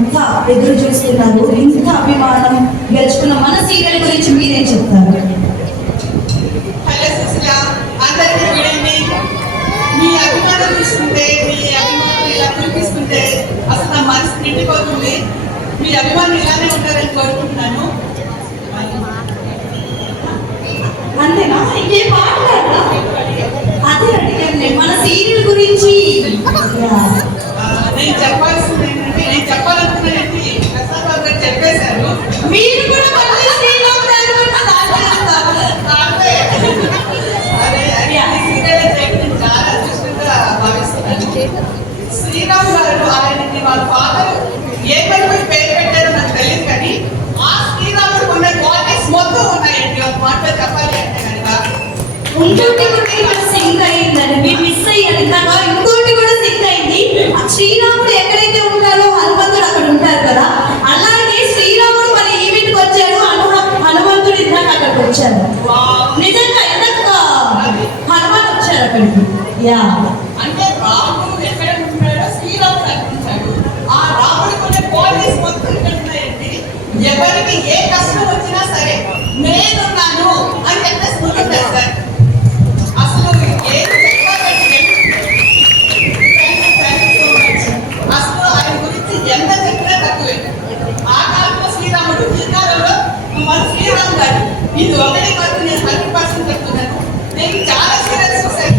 ఇంకా ఎదురు చూస్తున్నారు, ఇంత అభిమానం గెలుచుకున్న మన సీరియల్ గురించి మీరేం చెప్తారు? హలో సుశీల, అందరికీ విడండి. మీ అభిమానం తీసుకుంటే, మీ అభిమానం ఇలా చూపిస్తుంటే అసలు నా మనసు నిండిపోతుంది. మీ అభిమానం ఇలానే ఉంటారని కోరుకుంటున్నాను. అంతేనా? ఇంకేం మాట్లాడరా? అదే అడిగాను నేను మన సీరియల్ గురించి. నేను చెప్పాల్సింది ఏంటంటే, నేను చెప్పాలనుకున్నానంటే ప్రసాద్ బాబు గారు చెప్పేశారు. మీరు కూడా మళ్ళీ శ్రీరామ్ గారి గురించి మాట్లాడతారు. అదే నేను చాలా అదృష్టంగా భావిస్తున్నాను. శ్రీరామ్ గారు ఆయనకి వాళ్ళ ఫాదర్ ఏ పని పేరు పెట్టారో నాకు తెలియదు, కానీ ఆ శ్రీరాముడు ఉన్న క్వాలిటీస్ మొత్తం ఉన్నాయండి. ఒక మాటలో చెప్పాలి అంటే కనుక ఇంకోటి కూడా సింక్ అయిందండి, మీరు మిస్ అయ్యారు కదా. ఇంకోటి కూడా సింక్ అయింది. శ్రీరాముడు ఎక్కడైతే ఉంటారో హనుమంతుడు అక్కడ ఉంటారు కదా, అలాగే శ్రీరాముడు మన ఈవెంట్కి వచ్చాడు, హనుమంతుడు ఇందాక అక్కడికి వచ్చారు. నిజంగా ఇందాక హనుమాన్ వచ్చారు అక్కడికి. యా, అంటే రాముడు ఎక్కడ ఉంటాడో శ్రీరాముడు అక్కడ ఉంటాడు. ఆ రాముడికి ఉన్న క్వాలిటీస్ మొత్తం ఇక్కడ ఉన్నాయండి. ఎవరికి ఏ కష్టం వచ్చినా సరే నేనున్నాను అని చెప్పేసి ముందుంటారు సార్. అసలు ఏది చెప్పాలంటే అసలు ఆయన గురించి ఎంత చెప్పినా తక్కువే. ఆ కాలంలో శ్రీరాముడు, ఈ కాలంలో మన శ్రీరామ్ గారు. ఇది ఒకటి కాదు, నేను 100% చెప్తున్నాను. నేను చాలా సీరియల్స్ చూశాను.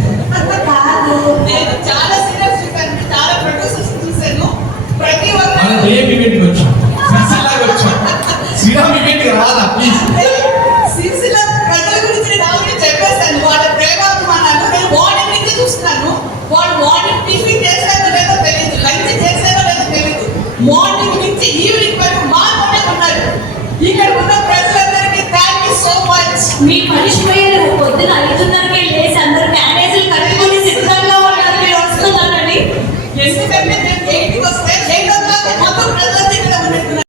కాదు, నేను చాలా సీరియల్స్ చూశాను, చాలా ప్రొడ్యూసర్స్ చూశాను. ప్రతి ఒక్కరు శ్రీరామ్ ఈవెంట్ రాదా ప్లీజ్? సిరిసిల్ల ప్రజల గురించి నేను ఆల్రెడీ చెప్పేశాను. వాళ్ళ ప్రేమాభిమానాలు నేను మార్నింగ్ నుంచి చూస్తున్నాను. వాళ్ళు మార్నింగ్ టిఫిన్ చేశారో లేదో తెలియదు, లంచ్ చేశారో లేదో తెలియదు, మార్నింగ్ నుంచి ఈవినింగ్ వరకు మాతోనే ఉన్నారు. ఇక్కడ ఉన్న ప్రజలందరికీ థ్యాంక్ యూ సో మచ్. మీ మనిషిపోయారు. పొద్దున 5:30కే లేచి అందరూ క్యారేజీలు కట్టుకొని సిద్ధంగా ఉన్నారు మీరు వస్తున్నారని. ఎందుకంటే నేను 8కి వస్తే 8 మొత్తం ప్రజలందరూ ఇక్కడ ఉన్నట్టున్నారు.